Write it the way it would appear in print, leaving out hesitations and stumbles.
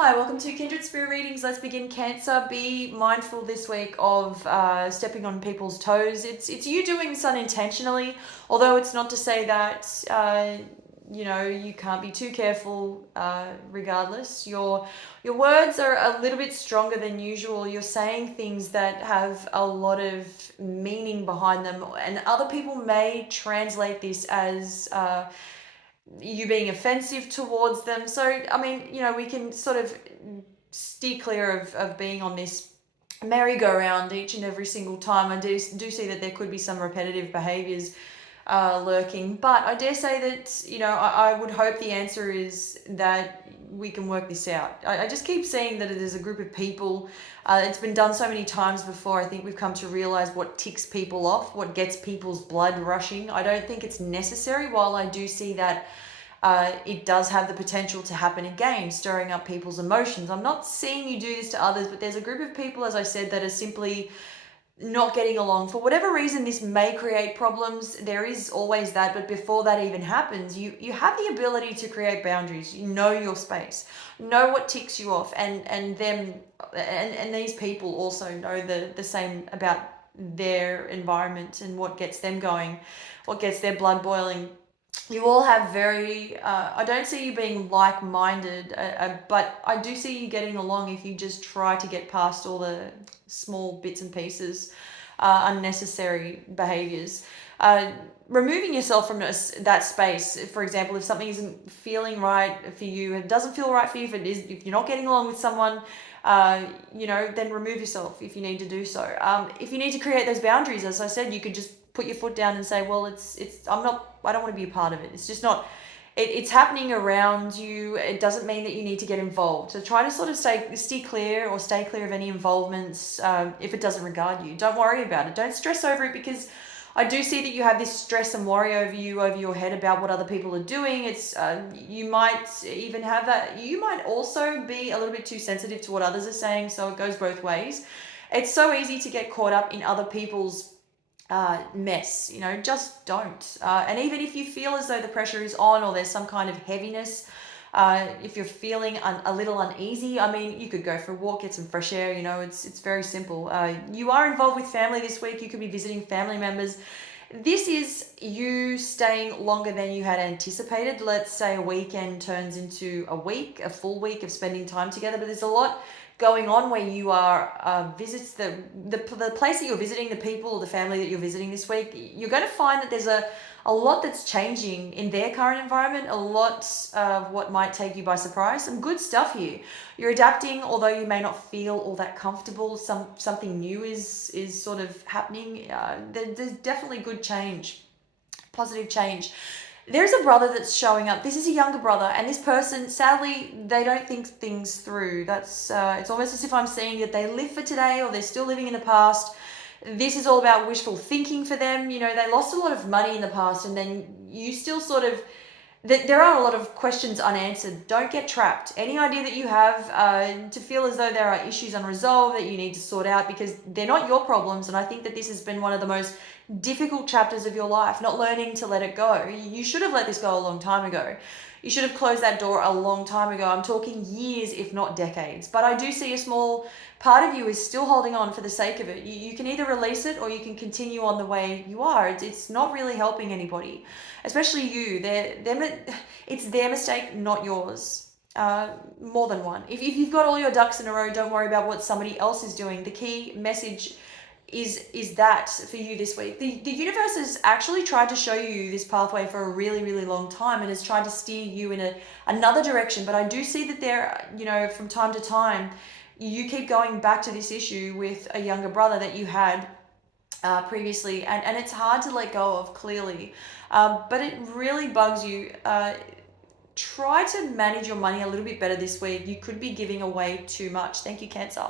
Hi, welcome to Kindred Spirit Readings. Let's begin, Cancer. Be mindful this week of stepping on people's toes. It's you doing this unintentionally, although it's not to say that you can't be too careful. Regardless, your words are a little bit stronger than usual. You're saying things that have a lot of meaning behind them, and other people may translate this as you being offensive towards them. So, I mean, we can sort of steer clear of being on this merry-go-round each and every single time. I do see that there could be some repetitive behaviors lurking, but I dare say that, I would hope the answer is that we can work this out. I just keep seeing that there's a group of people. It's been done so many times before. I think we've come to realize what ticks people off, what gets people's blood rushing. I don't think it's necessary, while I do see that it does have the potential to happen again, stirring up people's emotions. I'm not seeing you do this to others, but there's a group of people, as I said, that are simply not getting along. For whatever reason, this may create problems. There is always that, but before that even happens, you have the ability to create boundaries. You know your space, know what ticks you off, and them and these people also know the same about their environment and what gets them going, what gets their blood boiling. You all have very I don't see you being like-minded, but I do see you getting along if you just try to get past all the small bits and pieces, unnecessary behaviors. Removing yourself from that space, for example, if something isn't feeling right for you, it doesn't feel right for you, if you're not getting along with someone, then remove yourself if you need to do so. If you need to create those boundaries, as I said, you could just put your foot down and say, well, I don't want to be a part of it. It's just not, it's happening around you. It doesn't mean that you need to get involved. So try to sort of stay clear of any involvements. If it doesn't regard you, don't worry about it. Don't stress over it, because I do see that you have this stress and worry over your head about what other people are doing. It's you might even have that. You might also be a little bit too sensitive to what others are saying. So it goes both ways. It's so easy to get caught up in other people's mess. Just don't. And even if you feel as though the pressure is on, or there's some kind of heaviness, if you're feeling a little uneasy, I mean, you could go for a walk, get some fresh air. It's very simple. You are involved with family this week. You could be visiting family members. This is you staying longer than you had anticipated. Let's say a weekend turns into a full week of spending time together, but there's a lot going on where you are visits the place that you're visiting, the people or the family that you're visiting this week. You're going to find that there's a lot that's changing in their current environment, a lot of what might take you by surprise. Some good stuff here. You're adapting, although you may not feel all that comfortable. Something new is sort of happening. There's definitely good change, positive change. There's a brother that's showing up. This is a younger brother, and this person, sadly, they don't think things through. That's it's almost as if I'm seeing that they live for today, or they're still living in the past. This is all about wishful thinking for them. They lost a lot of money in the past, and then you still sort of, there are a lot of questions unanswered. Don't get trapped. Any idea that you have to feel as though there are issues unresolved that you need to sort out, because they're not your problems. And I think that this has been one of the most difficult chapters of your life, not learning to let it go. You should have let this go a long time ago. You should have closed that door a long time ago. I'm talking years, if not decades. But I do see a small part of you is still holding on for the sake of it. You can either release it, or you can continue on the way you are. It's not really helping anybody, especially you. It's their mistake, not yours. More than one. If you've got all your ducks in a row, don't worry about what somebody else is doing. The key message is that for you this week. The universe has actually tried to show you this pathway for a really, really long time, and has tried to steer you in another direction. But I do see that there, from time to time, you keep going back to this issue with a younger brother that you had previously, and it's hard to let go of, clearly. But it really bugs you. Try to manage your money a little bit better this week. You could be giving away too much. Thank you, Cancer.